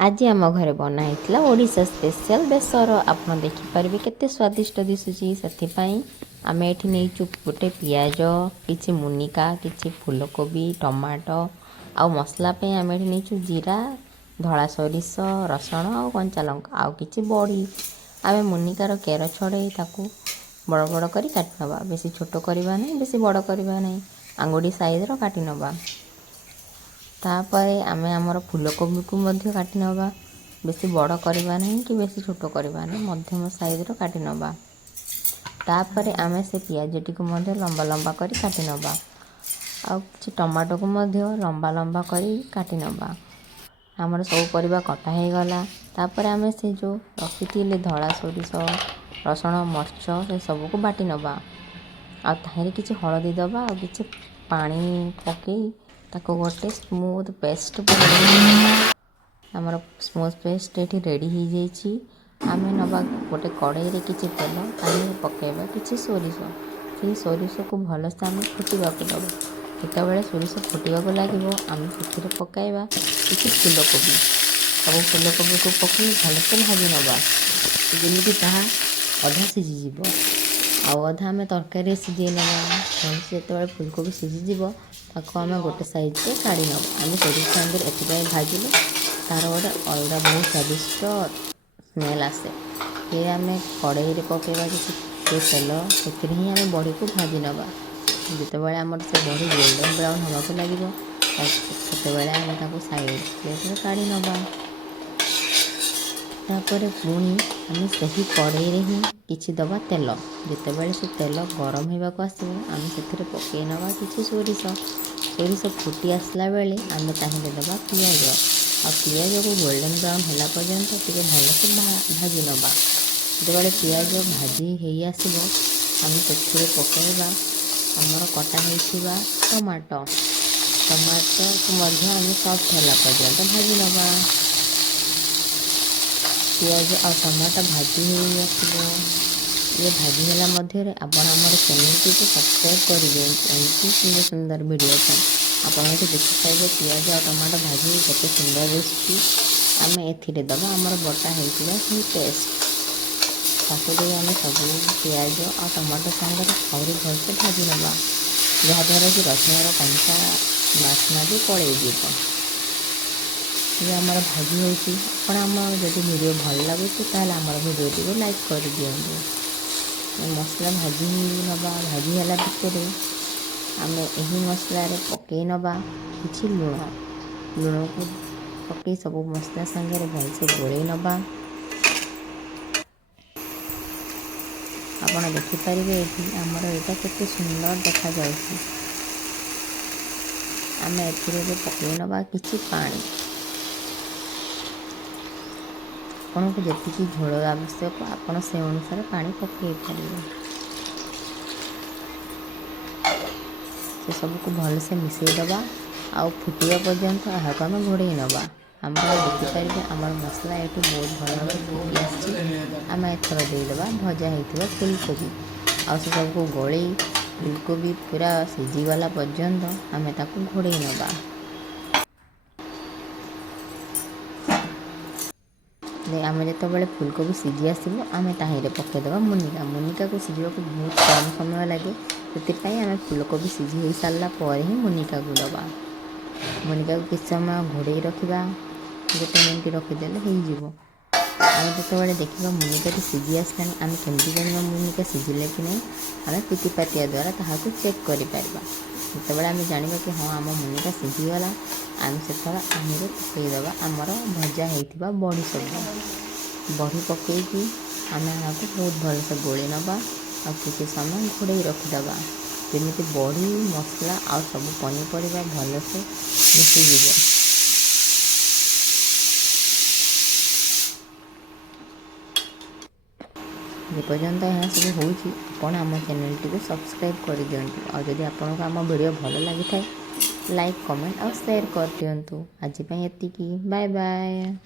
आज आम घरे बनाई ओडिशा स्पेशल बेसर आप देखिपारे केते स्वादिष्ट दिशुची से आम ये नहीं गोटे पिज कि मुनिका कि फूलकोबी टमाटो आ मसला आम ये नहीं जीरा धला सोरिष रसुण आ कंचा लंका आउ कि बड़ी आम मुनिकार केर छड़े ताकू बड़ बड़ कर काटि नवा बेसी छोट करवा नहीं बेसी बड़ करवा नहीं आंगुठी साइज्र काटि नवा तापरे आमे आमर फूलकोबी को मध्य काटि नवा बेसी बड़ करवा नहीं कि बेसी छोट करवा नहीं मध्यम साइज्र काटि नवा तापरे आमे से पियाजटी को मध्य लंबा लंबा करी काटि नवा आ कि टमाटो को मध्य लंबा लंबा करी काटि नवा आमर सब परिबा कटा हो गला तापरे आमे से जो रखिथिले धला सोरिष रसुण मर्च से सब को बाटी नवा आ ताहिरे किछि हळदी दबा आ किछि पानी पकई ताको गोटे स्मूथ पेस्ट आमर स्मूथ पेस्ट ये रेडी हो जाइए आम नवा गोटे कड़ाई किसी तेल पानी पकेबा किसी सोरिष से सोरिष को भलसे आम फुटा दब जितेबाला सोरिष फुटा लगे आम से पकाइबा किसी फूलकोबी सब फूलकोबी को पकई भलसे भाजी नवा जमी ताहा अधा सीझीज आधा आम तरकारी सीझे नवा भलसे जो फूलकोबी सीझीज ताको आम गोटे साइज रे काढ़ी नवा आम सोरिष सागर एथपाई भाजिले तार गोटे अलग बहुत स्वादिष्ट स्मेल आसे फिर आम कड़ाई पकेबा कि तेल से ही आम बड़ी को भाजी नवा जितेबाला आम से बड़ी गोल्डन ब्राउन होगा लगे से आम साइड प्लेट काढ़ी नवा तापर पुणी आम से कड़ाई ही किछि दबा तेल जितेबाला से तेल गरम होगा आसो आम से पकई नवा कि सोरिष सोरिष फुटी आसला बेले आम चाहिए दबा पिज आ पिज को गोल्डन ब्राउन है पर्यंत टे भलसे भाजी नवा जो पिज भाजी हो आसो आम से पकईबा आमर कटा होता टमाटो टमाटो को आम सफ्ट है पर्यंत भाजी नवा पिज आ टमाटो भाजी हो आसो ये भाजी है मध्य आपण आमर चैनल को सब्सक्राइब कर दिखाते सुंदर सुंदर वीडियो आपड़ ये देखिपारे पिज और टमाटो भाजी केते सुंदर दिशुची आम ए दबा आमर बटा होता पेस्ट ताकू आम सब पिज और टमाटो सागर आहरी भलसे भाजी नवा जहाद्वारा कि रसुणर कंचा बास्ना भी पलैज ये आमर भाजी होम जब वीडियो भल लगे आमर वीडियो को लाइक कर दिंतु मसला भाजी नवा भाजी है भितर आम यही मसला पकई नवा कि लुण लुण को पकई सब मसला सागर भलसे गोल नवा आपड़ देखिपारे ये आमर यहाँ के सुंदर देखा आम ए पकई नवा कि पानी आपन को जी झोल आवश्यक आपड़ से अनुसार पानी पकई पारे से सबको भलसे मिसई दबा आ फुटा पर्यंत यहाँ आम घोड़े नवा आम देखिपारे आम मसला ये बहुत भल भाव फुटी आम एथर देदेबा भजा होता फूलकोबी आ से सबको गोल फूलकोबी पूरा सीझीगला पर्यंत आम ताकू घोड़े नवा आम जो फूलकोबी सीझी आसो आम ताहिरे पकईदे मुनिका मुनिका को सीझा को बहुत कम समय लगे से आम फूलकोबी सीझी हो सारा पर ही मुनिका को दबा मुनिका को किसी समय घोड़े रखा गोटे मिनट रखीदे हो आम जो देखा मुनिका सीझी आसला आम केमती जाना मुनिका सीझिले कि नहीं आम पिटीपाटिया द्वारा ताकू चेक कर जितेबाला आम जाना कि हाँ आम मुनिका सीझीगला आम से आमिरे पकईदे आमर भजा होता बड़ी सब बड़ी पकईकि आम यहाँ बहुत भलसे गोली नवा आ किसी समय घोड़े रखीदे जमी बड़ी मसला आ सब पनीपरिया भलसे मिसीज जेपर्यंत यहाँ सब होपण आम चैनल टी सब्सक्राइब कर दिंतु और जदि आपको आम वीडियो भल लगी था लाइक कमेंट और शेयर कर दिंतु आज एतिकी बाय बाय।